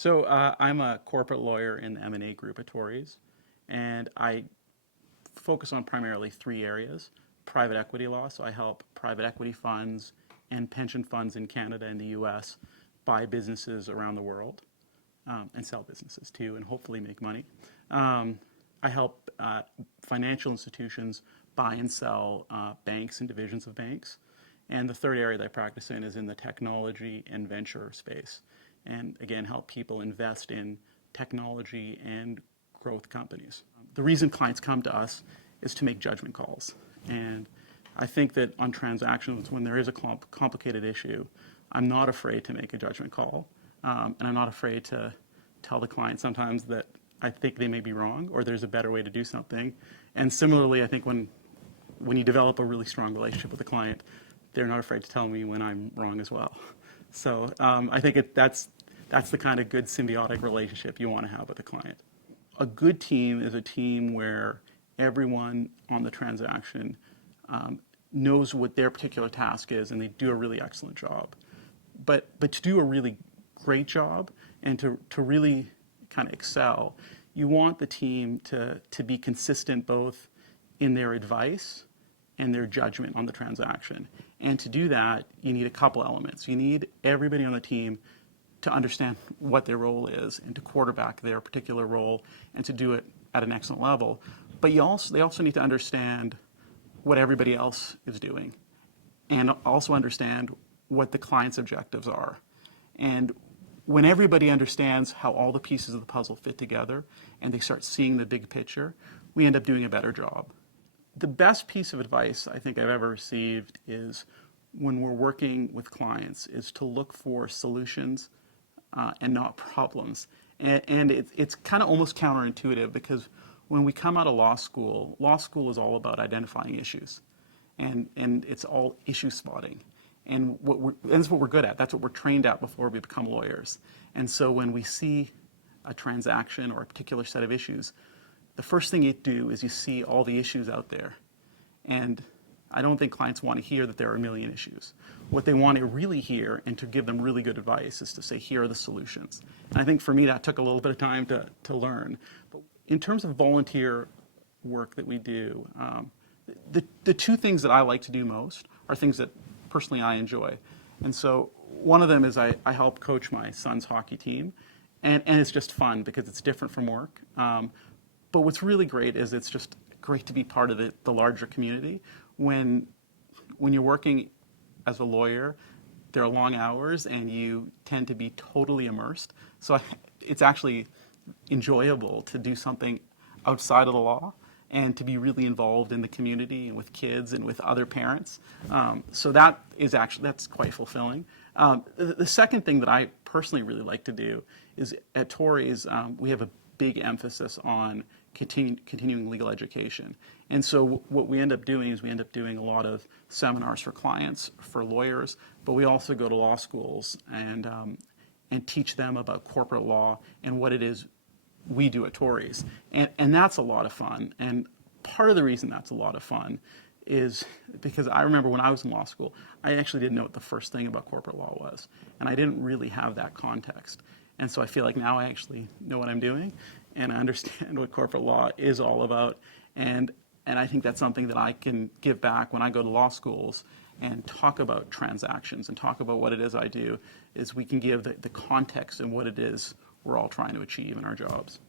So I'm a corporate lawyer in the M&A group at Torys, and I focus on primarily three areas. Private equity law, so I help private equity funds and pension funds in Canada and the US buy businesses around the world, and sell businesses too, and hopefully make money. I help financial institutions buy and sell banks and divisions of banks. And the third area that I practice in is in the technology and venture space. And again, help people invest in technology and growth companies. The reason clients come to us is to make judgment calls. And I think that on transactions, when there is a complicated issue, I'm not afraid to make a judgment call. And I'm not afraid to tell the client sometimes that I think they may be wrong or there's a better way to do something. And similarly, I think when you develop a really strong relationship with a client, they're not afraid to tell me when I'm wrong as well. So I think that's the kind of good symbiotic relationship you want to have with a client. A good team is a team where everyone on the transaction knows what their particular task is and they do a really excellent job. But to do a really great job and to really kind of excel, you want the team to be consistent both in their advice and their judgment on the transaction. And to do that, you need a couple elements. You need everybody on the team to understand what their role is and to quarterback their particular role and to do it at an excellent level. But they also need to understand what everybody else is doing and also understand what the client's objectives are. And when everybody understands how all the pieces of the puzzle fit together and they start seeing the big picture, we end up doing a better job. The best piece of advice I think I've ever received is when we're working with clients is to look for solutions and not problems. And it's kind of almost counterintuitive because when we come out of law school is all about identifying issues. And it's all issue spotting. And that's what we're good at. That's what we're trained at before we become lawyers. And so when we see a transaction or a particular set of issues, the first thing you do is you see all the issues out there. And I don't think clients want to hear that there are a million issues. What they want to really hear and to give them really good advice is to say, here are the solutions. And I think for me that took a little bit of time to learn. But in terms of volunteer work that we do, the two things that I like to do most are things that personally I enjoy. And so one of them is I help coach my son's hockey team. And it's just fun because it's different from work. But what's really great is it's just great to be part of the larger community. When you're working as a lawyer, there are long hours and you tend to be totally immersed. So it's actually enjoyable to do something outside of the law and to be really involved in the community and with kids and with other parents. So that's quite fulfilling. The second thing that I personally really like to do is at Torys, we have a big emphasis on continuing legal education. And so what we end up doing is we end up doing a lot of seminars for clients, for lawyers, but we also go to law schools and teach them about corporate law and what it is we do at Torys. And that's a lot of fun. And part of the reason that's a lot of fun is because I remember when I was in law school, I actually didn't know what the first thing about corporate law was. And I didn't really have that context. And so I feel like now I actually know what I'm doing and I understand what corporate law is all about. And I think that's something that I can give back when I go to law schools and talk about transactions and talk about what it is I do, is we can give the context and what it is we're all trying to achieve in our jobs.